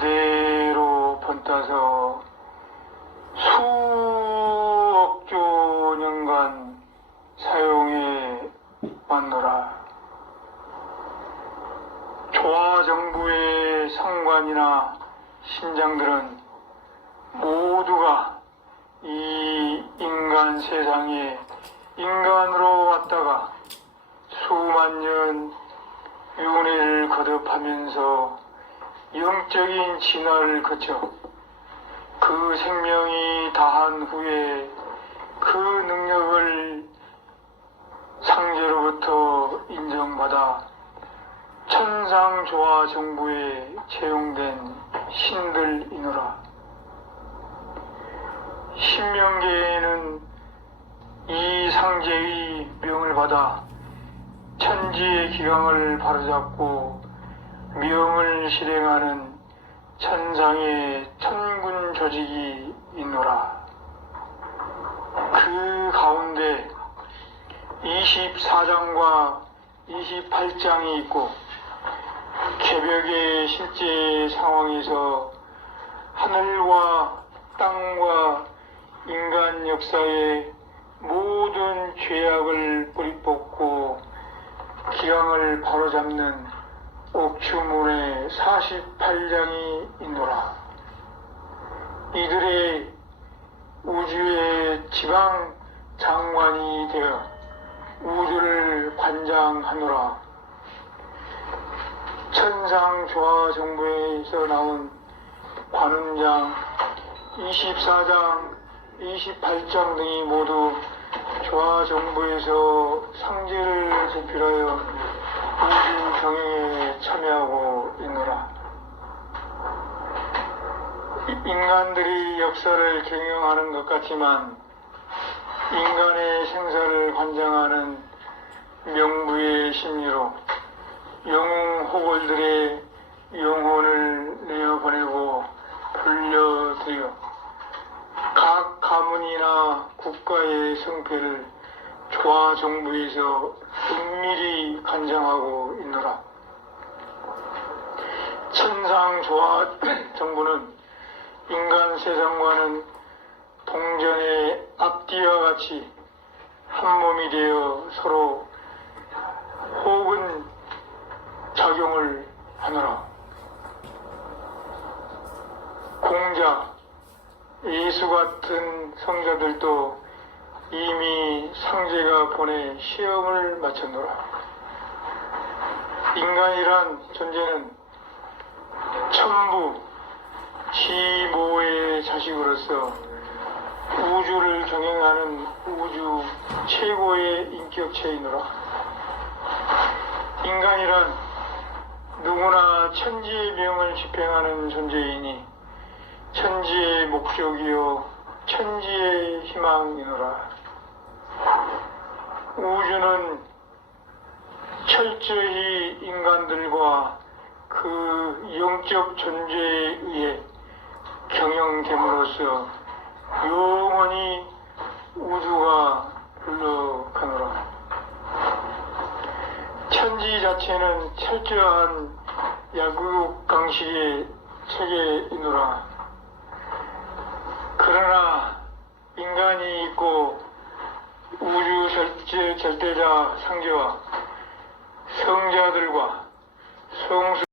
그대로 번따서 수억조 년간 사용해 왔노라. 조화 정부의 상관이나 신장들은 모두가 이 인간 세상에 인간으로 왔다가 수만 년 윤회를 거듭하면서 영적인 진화를 거쳐 그 생명이 다한 후에 그 능력을 상제로부터 인정받아 천상조화 정부에 채용된 신들이노라. 신명계에는 이 상제의 명을 받아 천지의 기강을 바로잡고 명을 실행하는 천상의 천군 조직이 있노라. 그 가운데 24장과 28장이 있고 개벽의 실제 상황에서 하늘과 땅과 인간 역사의 모든 죄악을 뿌리 뽑고 기강을 바로잡는 옥추문의 48장이 있노라. 이들의 우주의 지방 장관이 되어 우주를 관장하노라. 천상 조화 정부에서 나온 관음장 24장, 28장 등이 모두 조화 정부에서 상제를 제필하여 우주 경영에 참여하고 있노라. 이- 인간들이 역사를 경영하는 것 같지만 인간의 생사를 관장하는 명부의 심리로 영웅 호걸들의 영혼을 내어보내고 불려드려 각 가문이나 국가의 성패를 조화 정부에서 은밀히 관장하고 있노라. 천상 조화 정부는 인간 세상과는 동전의 앞뒤와 같이 한 몸이 되어 서로 혹은 작용을 하노라. 공자, 예수 같은 성자들도 이미 상제가 보내 시험을 마쳤노라. 인간이란 존재는 천부, 지 모의 자식으로서 우주를 경영하는 우주 최고의 인격체이노라. 인간이란 누구나 천지의 명을 집행하는 존재이니 천지의 목적이요 천지의 희망이노라. 우주는 철저히 인간들과 그 영적 존재에 의해 경영됨으로써 영원히 우주가 흘러가노라. 천지 자체는 철저한 야구 강식의 체계이노라. 그러나 인간이 있고 우주 절제, 절대자 상제와 성자들과 성수